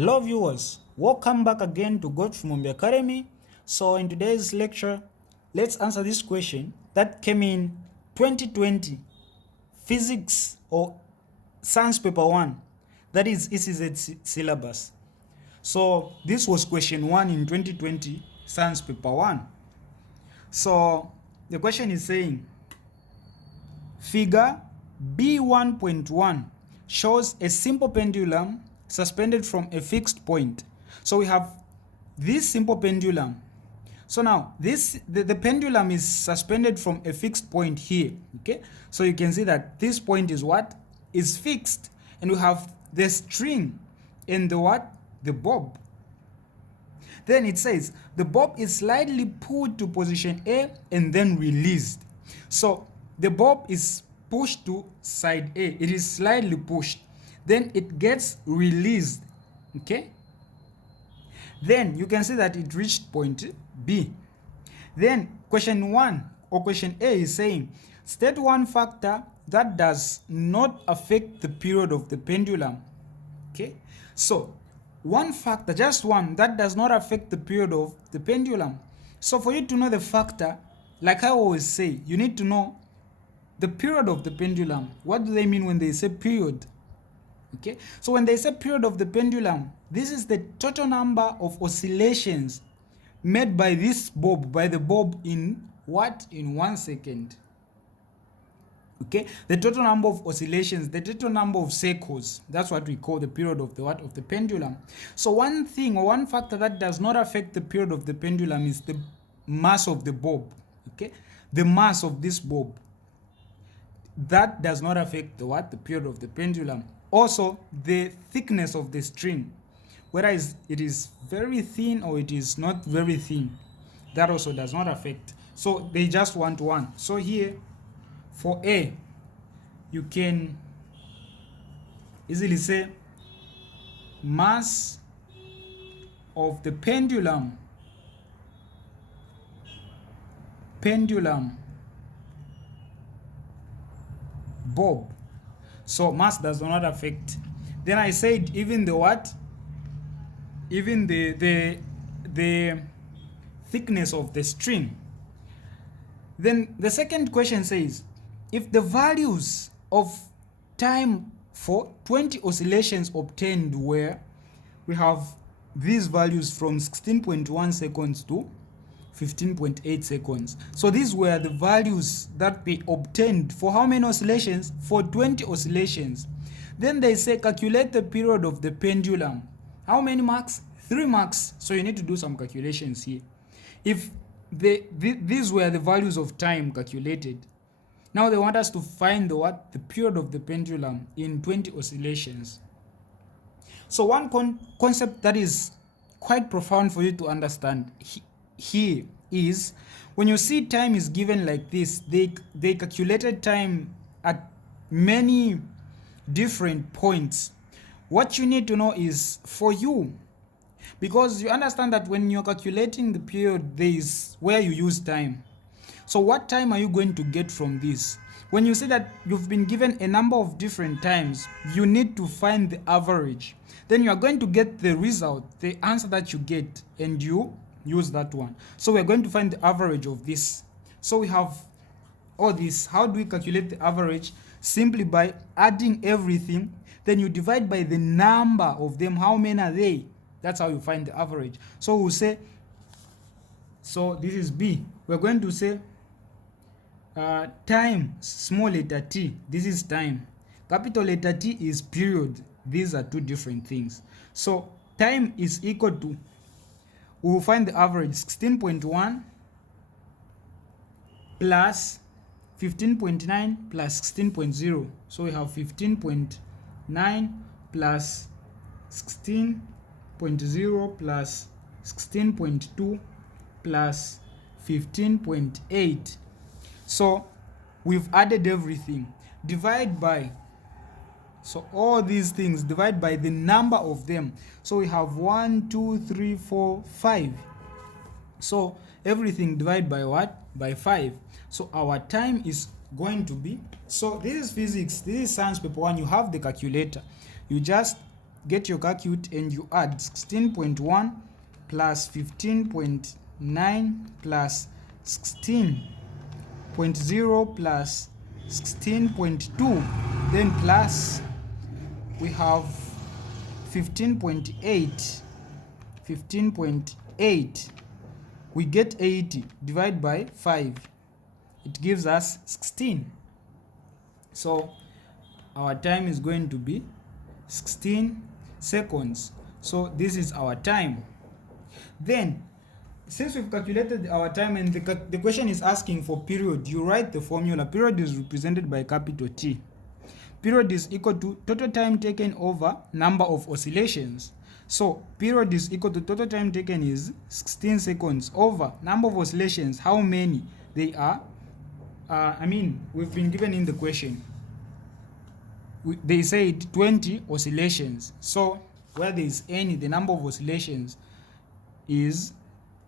Hello viewers, welcome back again to Go Mumbi Academy. So in today's lecture, let's answer this question that came in 2020 physics or science paper 1, that is ECZ syllabus. So this was question 1 in 2020 science paper 1. So the question is saying figure B1.1 shows a simple pendulum suspended from a fixed point. So we have this simple pendulum. So now the pendulum is suspended from a fixed point here. Okay, so you can see that this point is what is fixed, and we have the string and the bob. Then it says the bob is slightly pulled to position A and then released. So the bob is pushed to side A, it is slightly pushed, then it gets released. Okay, then you can see that it reached point B. Then question 1 or question A is saying state one factor that does not affect the period of the pendulum. Okay, so one factor, just one, that does not affect the period of the pendulum. So for you to know the factor, like I always say, you need to know the period of the pendulum. What do they mean when they say period? Okay, so when they say period of the pendulum, this is the total number of oscillations made by this bob, by the bob, in 1 second. Okay, the total number of oscillations, the total number of cycles, that's what we call the period of the pendulum. So one thing or one factor that does not affect the period of the pendulum is the mass of the bob. Okay, the mass of this bob, that does not affect the period of the pendulum. Also the thickness of the string, whether it is very thin or it is not very thin, that also does not affect. So they just want one. So here for A, you can easily say mass of the pendulum bob. So mass does not affect. Then I said even the even the thickness of the string. Then the second question says if the values of time for 20 oscillations obtained where we have these values from 16.1 seconds to 15.8 seconds. So these were the values that we obtained for how many oscillations? For 20 oscillations. Then they say calculate the period of the pendulum. How many marks? 3 marks. So you need to do some calculations here. If these were the values of time calculated, now they want us to find the period of the pendulum in 20 oscillations. So one concept that is quite profound for you to understand here is when you see time is given like this, they calculated time at many different points. What you need to know is for you, because you understand that when you're calculating the period, there is where you use time. So what time are you going to get from this? When you see that you've been given a number of different times, you need to find the average. Then you are going to get the result, the answer that you get, and you use that one. So we're going to find the average of this. So we have all this. How do we calculate the average? Simply by adding everything, then you divide by the number of them. How many are they? That's how you find the average. So we'll say, so this is B. We're going to say time, small letter t, this is time. Capital letter T is period. These are two different things. So time is equal to, we will find the average 16.1 plus 15.9 plus 16.0. So we have 15.9 plus 16.0 plus 16.2 plus 15.8. So we've added everything. Divide by, so all these things, divide by the number of them. So we have 1, 2, 3, 4, 5. So everything divide by what? By 5. So our time is going to be, so this is physics, this is science paper 1. You have the calculator. You just get your calculate and you add 16.1 plus 15.9 plus 16.0 plus 16.2, then plus we have 15.8, we get 80 divided by 5, it gives us 16. So our time is going to be 16 seconds. So this is our time. Then since we've calculated our time and the question is asking for period, you write the formula. Period is represented by capital T. Period is equal to total time taken over number of oscillations. So period is equal to total time taken is 16 seconds over number of oscillations, how many they are. We've been given in the question, they said 20 oscillations. So where there is any, the number of oscillations is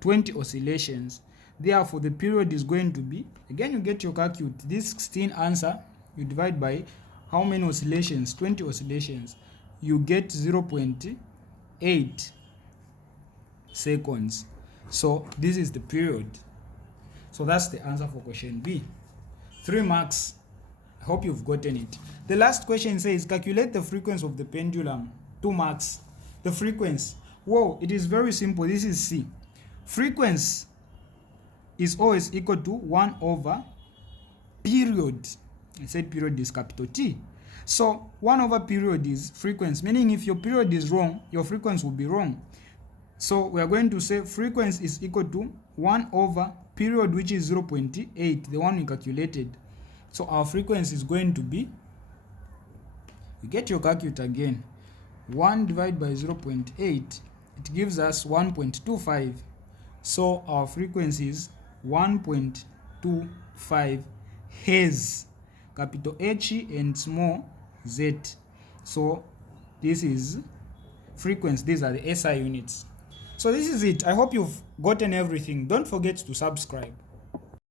20 oscillations. Therefore the period is going to be, again you get your calculate, this 16 answer, you divide by how many oscillations, 20 oscillations, you get 0.8 seconds. So this is the period. So that's the answer for question B. 3 marks. I hope you've gotten it. The last question says calculate the frequency of the pendulum. 2 marks. The frequency. Whoa, it is very simple. This is C. Frequency is always equal to 1 over period. I said period is capital T. So 1 over period is frequency, meaning if your period is wrong, your frequency will be wrong. So we are going to say frequency is equal to 1 over period, which is 0.8, the one we calculated. So our frequency is going to be, you get your calculator again, 1 divided by 0.8, it gives us 1.25. So our frequency is 1.25 Hz, capital H and small z. So this is frequency, these are the SI units. So this is it. I hope you've gotten everything. Don't forget to subscribe.